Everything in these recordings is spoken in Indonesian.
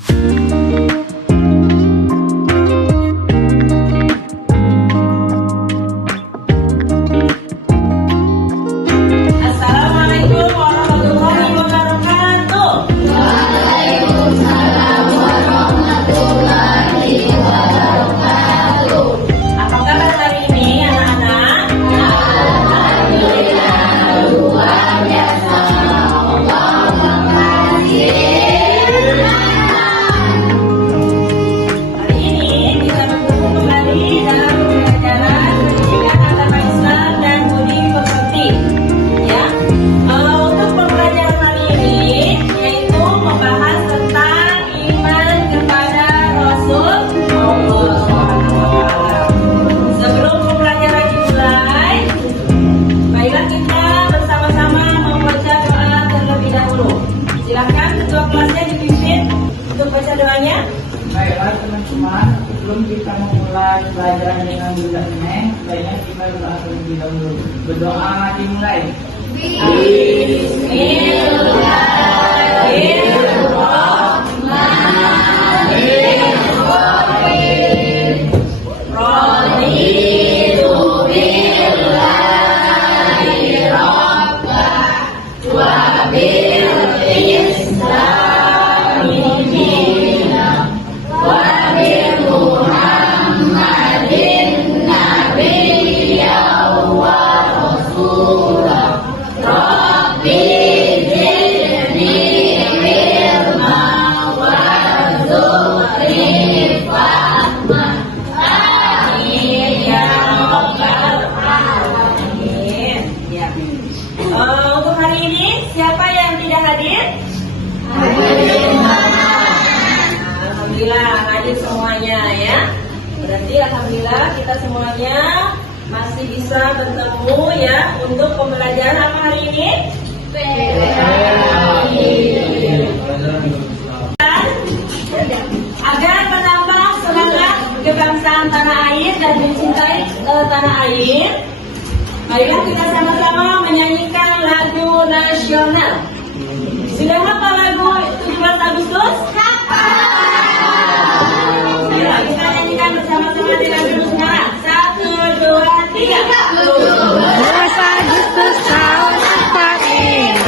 Assalamualaikum warahmatullahi wabarakatuh. Waalaikumsalam warahmatullahi wabarakatuh. Apa kabar hari ini anak-anak? Alhamdulillah luar biasa. Allah makasih. Hari ini kita bertemu kembali dalam pembelajaran pendidikan agama Islam dan budi pekerti. Ya, untuk pembelajaran hari ini yaitu membahas tentang iman kepada Rasul Allah. Sebelum pembelajaran dimulai, baiklah kita bersama-sama membaca doa terlebih dahulu. Silakan ketua kelasnya dipimpin untuk baca doanya. Baiklah teman-teman, sebelum kita memulai pelajaran dengan budak ini, baiknya kita berdoa terlebih dahulu. Berdoa dimulai. Bismillahirrahmanirrahim. Raditu billahi rabban wa bil islami dinan wa bi Muhammadin nabiyyan wa rasulah. Rabbi zidni ilma warzuqni fahma. Amin ya rabbal alamin. Ya. Untuk hari ini siapa yang tidak hadir? Alhamdulillah hadir semuanya ya. Berarti alhamdulillah kita semuanya masih bisa bertemu ya untuk pembelajaran apa hari ini? Agar menambah semangat kebangsaan tanah air dan mencintai tanah air, marilah kita sama-sama menyanyikan lagu nasional. Sudah hafal lagu 17 Agustus? Ayo kita nyanyikan bersama-sama dengan dulu sekarang. 1, 2, 3. 17 Agustus tahun apa ini?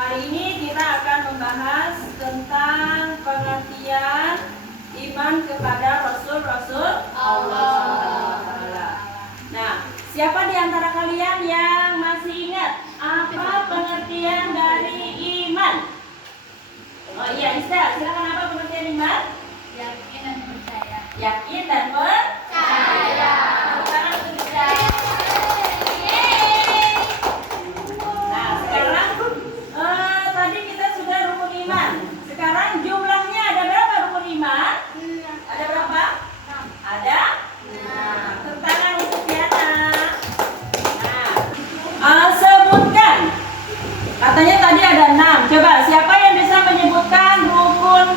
Hari ini kita akan membahas tentang pengertian iman kepada Rasul-Rasul Allah. Nah, siapa di antara kalian yang masih ingat apa pengertian dari iman? Oh iya, Ista, silakan apa pengertian iman? Yakin dan percaya. Yakin dan percaya. Sekarang untuk percaya. Nah, sekarang tadi kita sudah rukun iman. Sekarang jumlahnya ada berapa rukun iman? Ada berapa? Ada? Nah, tangan untuk Tiana. Nah, sebutkan. Katanya tadi ada 6. Coba siapa yang bisa menyebutkan rukun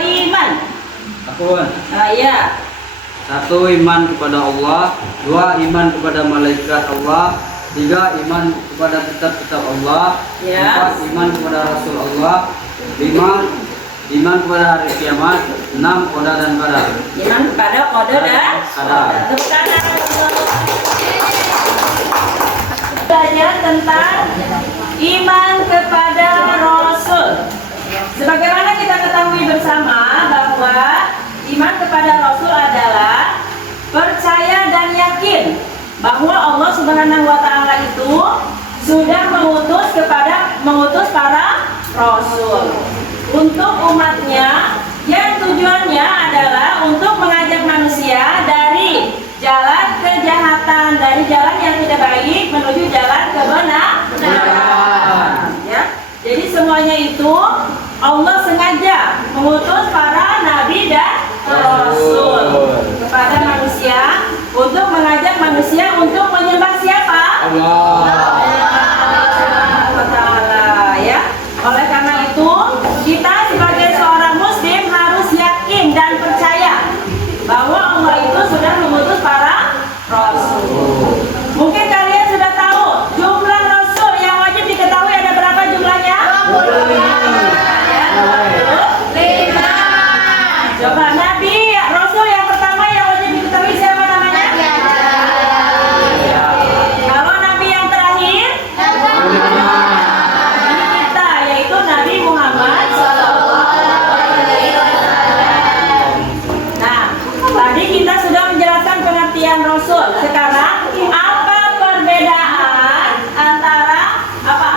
iman? Aku. Iya. 1. Iman kepada Allah. 2. Iman kepada malaikat Allah. 3. Iman kepada kitab-kitab Allah. Ya. 4. Iman kepada Rasul Allah. 5. Iman kepada hari kiamat. 6. Qada dan qadar. Iman kepada qada dan qadar. Tepuk tangan untuk belajar tentang iman kepada Rasul. Sebagaimana kita ketahui bersama bahwa iman kepada Rasul adalah percaya dan yakin bahwa Allah Subhanahu wa Ta'ala itu sudah mengutus para rasul untuk umatnya tidak baik menuju jalan kebenaran. Ya. Jadi semuanya itu Allah sengaja mengutus para nabi dan rasul kepada manusia untuk mengajak manusia untuk menyembah siapa? Allah Ta'ala, ya. Oleh karena itu, kita sebagai seorang muslim harus yakin dan percaya bahwa Allah itu sudah mengutus para rasul. Mungkin kalian sudah tahu jumlah rasul yang wajib diketahui ada berapa jumlahnya? 25. Coba nabi rasul yang pertama yang wajib diketahui siapa namanya? Kalau nabi yang terakhir? Nabi kita, yaitu Nabi Muhammad SAW. Nah, tadi kita sudah menjelaskan pengertian rasul. Sekarang apa perbedaan antara apa?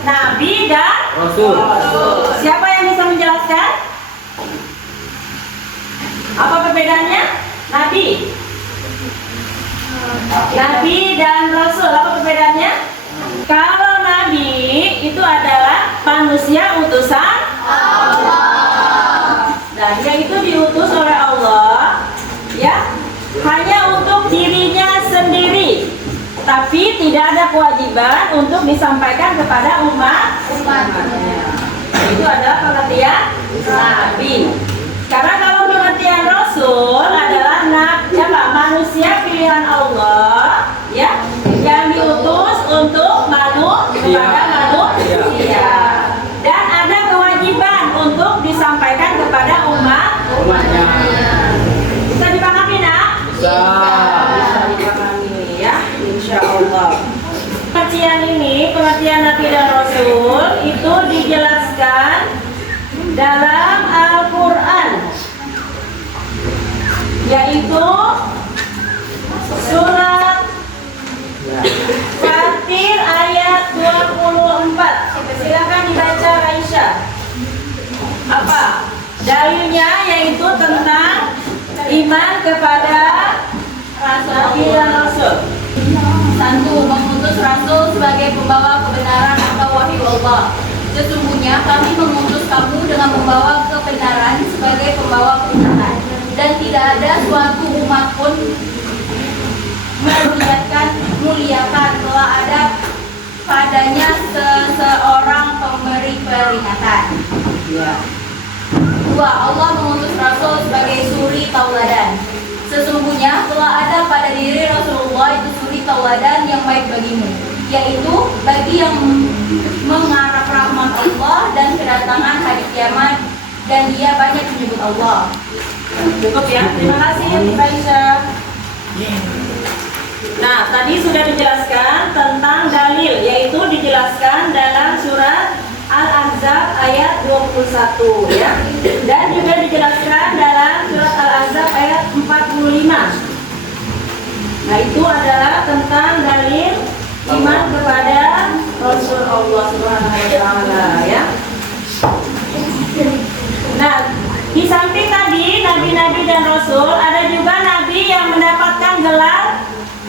Nabi dan Rasul. Siapa yang bisa menjelaskan? Apa perbedaannya? Nabi dan Rasul, apa perbedaannya? Kalau Nabi itu adalah manusia utusan Allah. Dan dia itu diutus oleh Allah, ya, hanya untuk dirinya sendiri, tapi tidak ada kewajiban untuk disampaikan kepada umatnya. Itu adalah pengertian Nabi. Karena kalau pengertian Rasul adalah manusia pilihan Allah, ya, yang diutus untuk kepada manusia, dan ada kewajiban untuk disampaikan kepada umatnya. Bisa dipahami, nak? Bisa dipahami, ya, insya Allah. Pengertian Nabi dan Rasul itu dijelaskan dalam Al-Quran, yaitu surat Fatir ayat 24. Silakan dibaca Aisyah. Apa dalilnya? Yaitu tentang iman kepada Nabi dan Rasul. 1. Mengutus Rasul sebagai pembawa kebenaran atau wahyu Allah. Sesungguhnya kami mengutus kamu dengan membawa kebenaran sebagai pembawa kebenaran, dan tidak ada suatu umat pun muliakan telah ada padanya seseorang pemberi peringatan. 2. Allah mengutus Rasul sebagai suri tauladan. Sesungguhnya telah ada pada diri Rasulullah itu suri tauladan yang baik bagimu, yaitu bagi yang mengharap rahmat Allah dan kedatangan hari kiamat, dan dia banyak menyebut Allah. Cukup ya, terima kasih Mbak Aisyah. Nah, tadi sudah dijelaskan tentang dalil, yaitu dijelaskan dalam surat Al-Ahzab ayat 21, ya. Dan juga dijelaskan dalam surat Al-Ahzab ayat 45. Nah, itu adalah tentang dalil iman kepada Rasul Allah Subhanahu wa taala, ya. Nah, di samping tadi nabi-nabi dan rasul, ada juga nabi yang mendapatkan gelar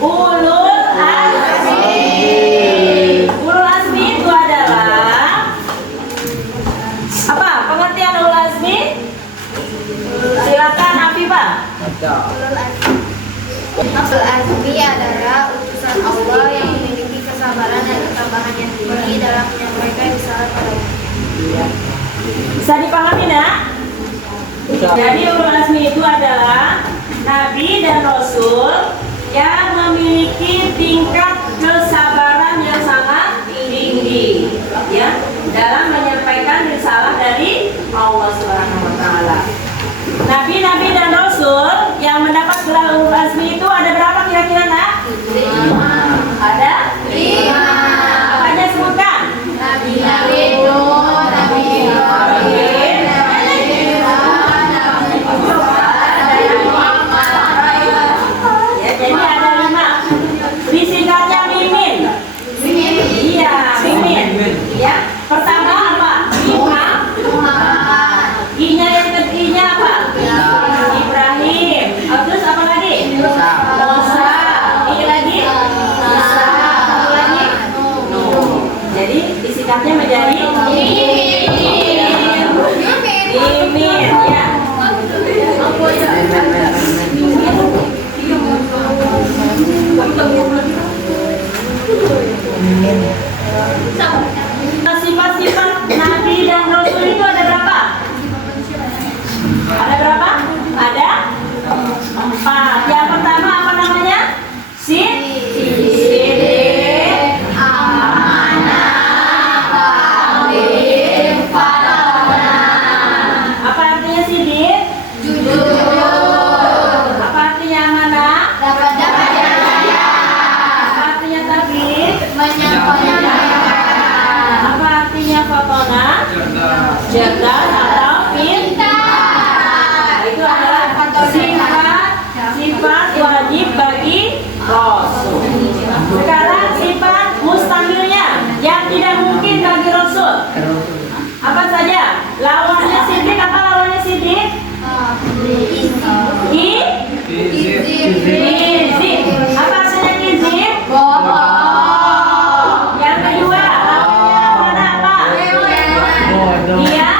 Ulul Azmi. Ulul Azmi itu adalah apa? Pengertian Ulul Azmi? Silakan Afifah. Ulul Azmi adalah utusan Allah yang memiliki kesabaran dan ketabahan yang tinggi dalam menyampaikan risalah pada umat. Bisa dipahami, nak? Jadi Ulul Azmi itu adalah nabi dan rasul yang memiliki tingkat kesabaran yang sangat tinggi, ya, dalam menyampaikan risalah dari Allah Subhanahu wa taala. Nabi-nabi dan rasul yang mendapat gelar Ulul Azmi itu ada berapa kira-kira, nak? 5. Ada 5. Apa aja sebutkan? Nabi Nuh, Nabi Ibrahim, Nabi Isa, Nabi Musa, Nabi Muhammad. Ya, jadi ada 5. Disingkatnya Mimin. Iya, Mimin. Ya. Pertama apa? Muhammad. I-nya yang ketiga apa? Ibrahim. Terus apa lagi? Musa. Ini lagi? Isa. Ada berapa? Ada 4. Yang pertama apa namanya? Sidik, apa artinya sidik? Apa artinya amanah? Apa artinya tabligh? Apa artinya fatona? Cerdas atau pintar. Itu adalah sifat wajib bagi Rasul. Sekarang sifat mustahilnya yang tidak mungkin bagi Rasul. Apa saja? Lawannya sidik, apa lawannya sidik? Kizib. Apa artinya kizib? Yang kedua, lawannya mana apa? Iya.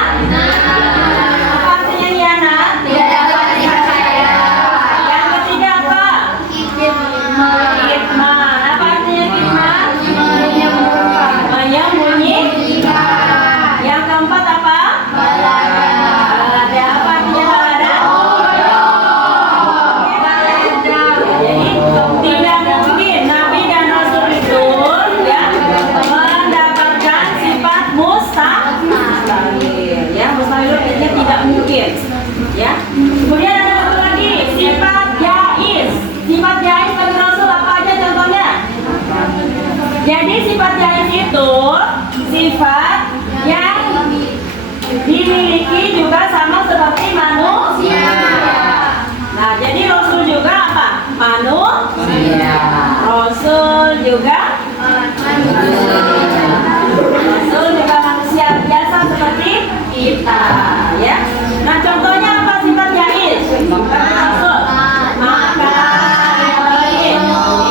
Apa artinya hianat? Yang ketiga apa? Kitman. Apa artinya kitman? Menyembunyikan. Yang keempat apa? Balada. Apa artinya balada? Jadi tidak mungkin Nabi dan Rasul itu ya mendapatkan sifat mustahil. Ya, mustahil artinya tidak mungkin. Ya. Kemudian ada satu lagi sifat jaiz. Sifat jaiz bagi Rasul apa aja contohnya? Jadi sifat jaiz itu sifat yang dimiliki juga sama seperti manusia. Nah, jadi Rasul juga apa? Manusia. Rasul juga manusia biasa seperti kita, ya. Nah, contohnya apa sifat jaiz? Rasul makan, minum,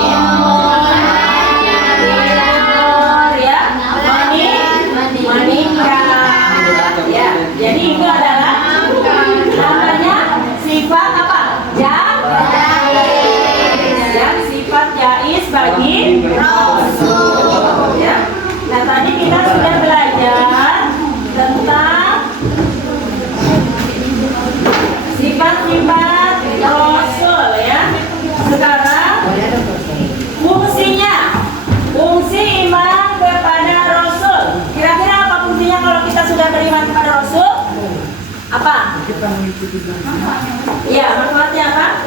tidur, ya, menikah, ya. Jadi itu adalah namanya sifat apa? Jaiz. Ya, sifat jaiz bagi Rasul. Ya. Nah, tadi kita sudah belajar tentang sifat-sifat Rasul, ya. Sekarang fungsinya, fungsi iman kepada Rasul. Kira-kira apa fungsinya kalau kita sudah beriman kepada Rasul? Apa? Iya, manfaatnya apa?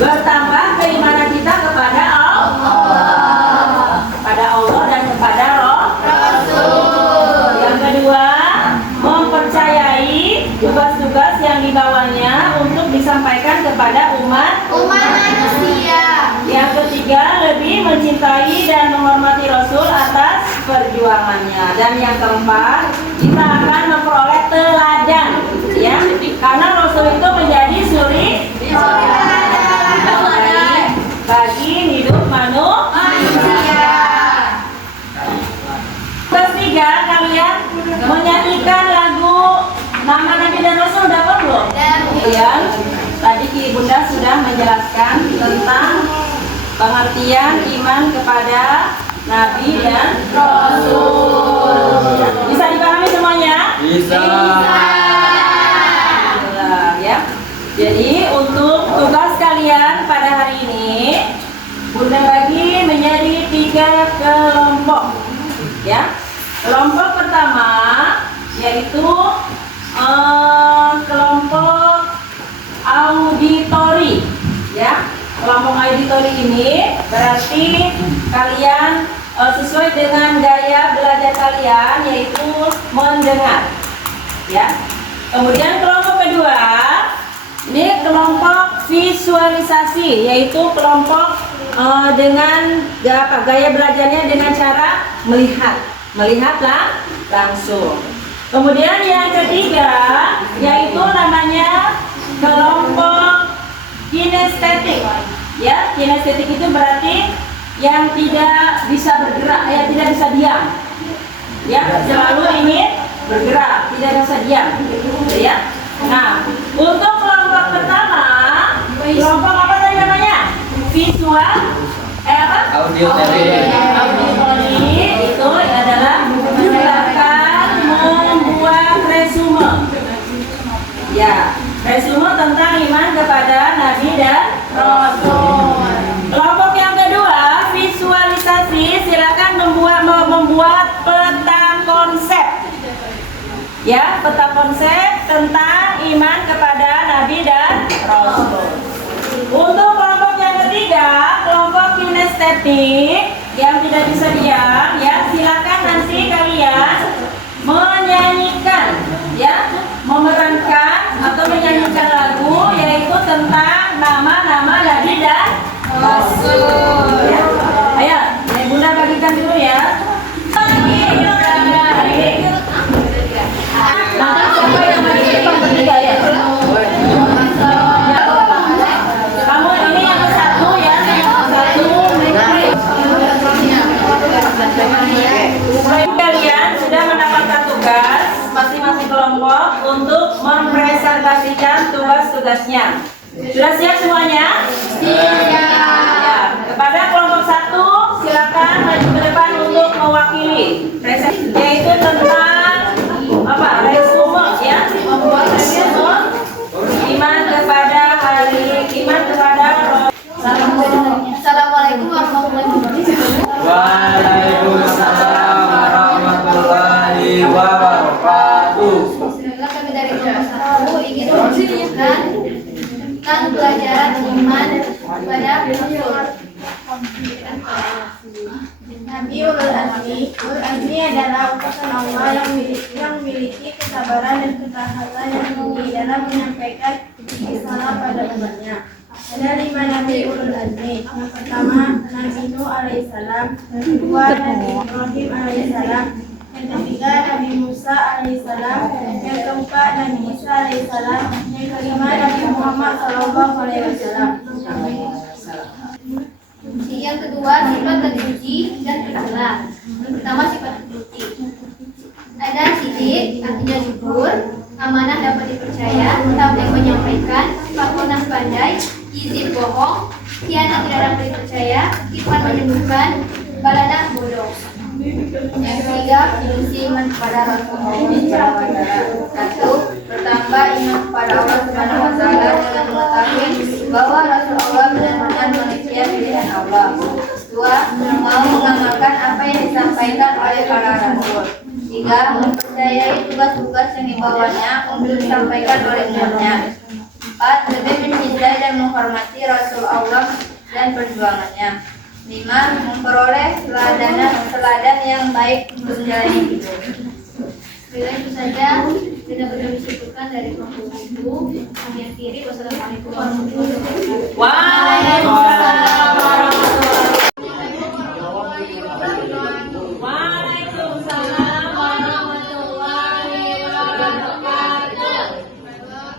Bertambah keimanan kita kepada Allah, dan kepada Rasul. Yang kedua, mempercayai tugas-tugas yang dibawanya untuk disampaikan kepada umat manusia. Yang ketiga, lebih mencintai dan menghormati Rasul atas perjuangannya. Dan yang keempat, kita akan memperoleh teladan, ya, karena Rasul itu menjadi suri bagi hidup manusia. Ketiga, kalian menyanyikan lagu nama Nabi dan Rasul dapat belum? Kemudian tadi Ki Bunda sudah menjelaskan tentang pengertian iman kepada Nabi dan Rasul. Bisa dipahami semuanya? Bisa. Ya. Jadi untuk tugas kalian pada hari ini Bunda bagi menjadi 3 kelompok. Ya. Kelompok pertama yaitu kelompok auditori, ya. Kelompok auditori ini berarti kalian sesuai dengan gaya belajar kalian yaitu mendengar, ya. Kemudian kelompok kedua ini kelompok visualisasi, yaitu kelompok dengan gaya belajarnya dengan cara melihatlah langsung. Kemudian yang ketiga yaitu namanya kelompok kinestetik. Ya, kinestetik itu berarti yang tidak bisa bergerak, ya, tidak bisa diam. Ya, selalu ingin bergerak, tidak bisa diam. Ya. Nah, untuk kelompok pertama, kelompok apa tadi namanya? Visual, Auditori. Auditori itu adalah silakan membuat resume. Resume tentang iman kepada Nabi dan Rasul. Kelompok yang kedua, visualisasi. Silakan membuat peta konsep. Ya, peta konsep tentang iman kepada Nabi dan Rasul. Untuk kelompok yang ketiga, kelompok kinestetik yang tidak bisa diam, ya, silakan nanti kalian menyanyikan, ya, memerankan atau menyanyikan lagu yaitu tentang nama-nama Nabi dan Rasul. Ya. Ayo, Bunda bagikan dulu ya. Nanti siapa yang bagi depan ketiga ya? Kamu ini yang ke satu ya, yang ke satu. Kalian sudah mendapatkan tugas masing-masing kelompok untuk mempresentasikan tugas-tugasnya. Sudah siap semuanya? Siap. Ya, kepada kelompok satu silakan maju ke depan untuk mewakili presentasi, yaitu tentang apa? Resume ya, membuat resume iman kepada Assalamualaikum warahmatullahi wabarakatuh. Waalaikumsalam warahmatullahi wabarakatuh. Bismillah, kami dari kelompok 1 ingin menunjukkan tentang pelajaran iman kepada Rasul. Nabi Ulul Azmi adalah utusan Allah yang memiliki kesabaran dan ketahanan yang tinggi dalam menyampaikan risalah pada umatnya. Ada 5 Nabi Ulul Azmi. Yang pertama Nabi Nuh alaihissalam, yang kedua Nabi Ibrahim alaihissalam, yang ketiga Nabi Musa alaihissalam, yang keempat Nabi Isa alaihissalam, yang kelima Nabi Muhammad sallallahu alaihi wasallam. Yang kedua sifat terpuji dan tercela. Yang pertama sifat terpuji. Ada sidik, artinya jujur, amanah dapat dipercaya, tablik menyampaikan, fakunan pandai, izin bohong, khianat tidak dapat dipercaya, iman menyembuhkan, baladah bodoh. Yang ketiga, fungsi iman kepada Rasulullah SAW. 1. Bertambah iman kepada Allah Subhanahu Wa Taala dengan mengetahui bahwa Rasulullah benar-benar manusia pilihan Allah. 2. Mau mengamalkan apa yang disampaikan oleh para rasul. 3. Mempercayai tugas-tugas yang dibawanya untuk disampaikan oleh umatnya. 4. Lebih mencintai dan menghormati Rasul Allah dan perjuangannya. 5. Memperoleh teladan yang baik untuk menjalani hidup. Bila itu saja benar-benar disebutkan dari kelompok itu. Kami akhiri. Wassalamualaikum warahmatullahi wabarakatuh. Waalaikumsalam Waalaikumsalam warahmatullahi wabarakatuh.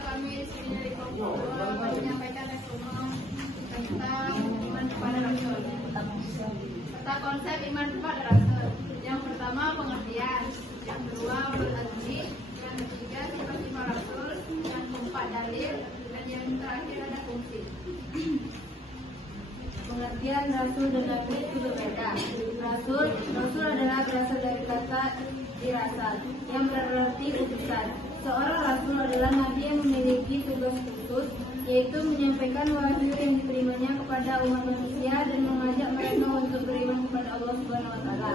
Kami di sini dari kelompok 2 menyampaikan resume tentang iman kepada Rasul. Tentang konsep iman kepada Rasul. Yang pertama pengertian, yang kedua berarti, yang ketiga sifat-sifat Rasul, yang keempat dalil, dan yang terakhir ada fungsi. Pengertian Rasul dan Nabi itu berbeda. Rasul adalah berasal dari kata dirasal, yang berarti utusan. Seorang Rasul adalah Nabi yang memiliki tugas khusus, yaitu menyampaikan wahyu yang diterimanya kepada umat manusia dan mengajak mereka untuk beriman kepada Allah Subhanahu Wa Taala.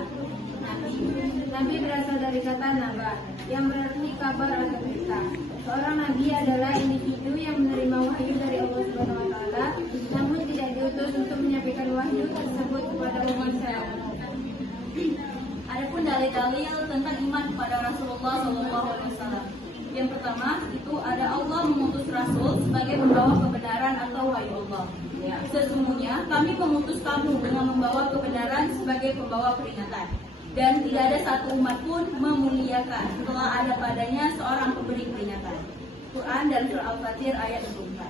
Nabi berasal dari kata naba, yang berarti kabar atau berita. Seorang nabi adalah individu yang menerima wahyu dari Allah Subhanahu Wa Taala, namun tidak diutus untuk menyampaikan wahyu tersebut kepada umat manusia. Adapun dalil-dalil tentang iman kepada Rasulullah SAW. Yang pertama itu ada Allah mengutus Rasul sebagai pembawa kebenaran atau wahyu Allah. Sesungguhnya kami mengutus kamu dengan membawa kebenaran sebagai pembawa peringatan. Dan tidak ada satu umat pun memuliakan setelah ada padanya seorang pemberi peringatan. Quran dan Surah Al-Fatir ayat 24.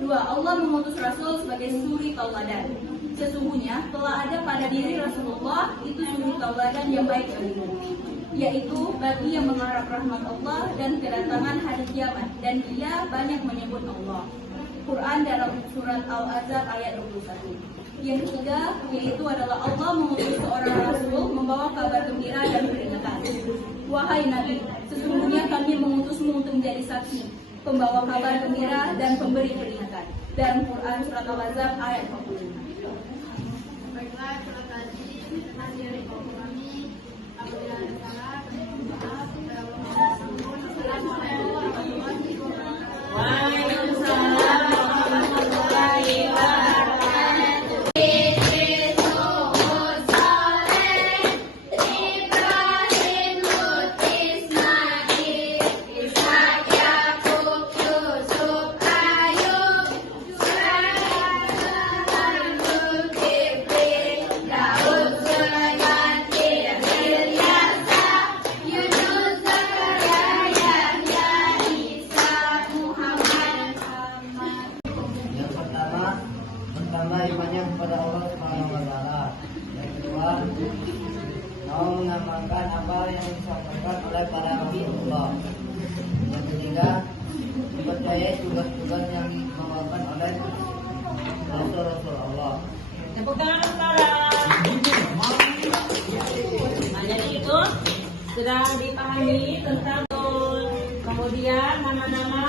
2. Allah mengutus Rasul sebagai suri tauladan. Sesungguhnya telah ada pada diri Rasulullah itu suri tauladan yang baik bagimu, yaitu bagi yang mengharap rahmat Allah dan kedatangan hari kiamat, dan dia banyak menyebut Allah. Quran dalam surat Al-Ahzab ayat 21. Yang ketiga yaitu adalah Allah mengutus seorang Rasul membawa kabar gembira dan peringatan. Wahai Nabi, sesungguhnya kami mengutusmu untuk menjadi saksi pembawa kabar gembira, dan pemberi peringatan. Dalam Quran Surat Al-Ahzab ayat 45. Baiklah, terima kasih. Masih dari kami. Apabila ada salah, kami mohon maaf. Assalamualaikum warahmatullahi wabarakatuh. Waalaikumsalam warahmatullahi wabarakatuh. Pertama imannya kepada Allah Subhanahu wa taala. Yang kedua, mau mengamalkan apa yang disampaikan oleh para nabi Allah. Yang ketiga, mempercayai tugas-tugas yang dibawakan oleh Rasul-Rasul Allah. Tepuk tangan sekarang. Nah, jadi itu sudah dipahami tentang kemudian nama-nama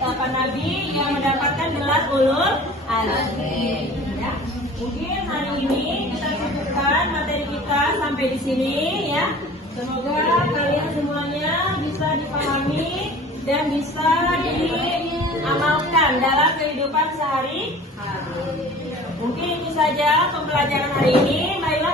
para nabi yang mendapatkan gelar ulul azmi. Ya. Mungkin hari ini kita cukupkan materi kita sampai di sini ya. Semoga kalian semuanya bisa dipahami dan bisa diamalkan dalam kehidupan sehari-hari. Mungkin itu saja pembelajaran hari ini. Marilah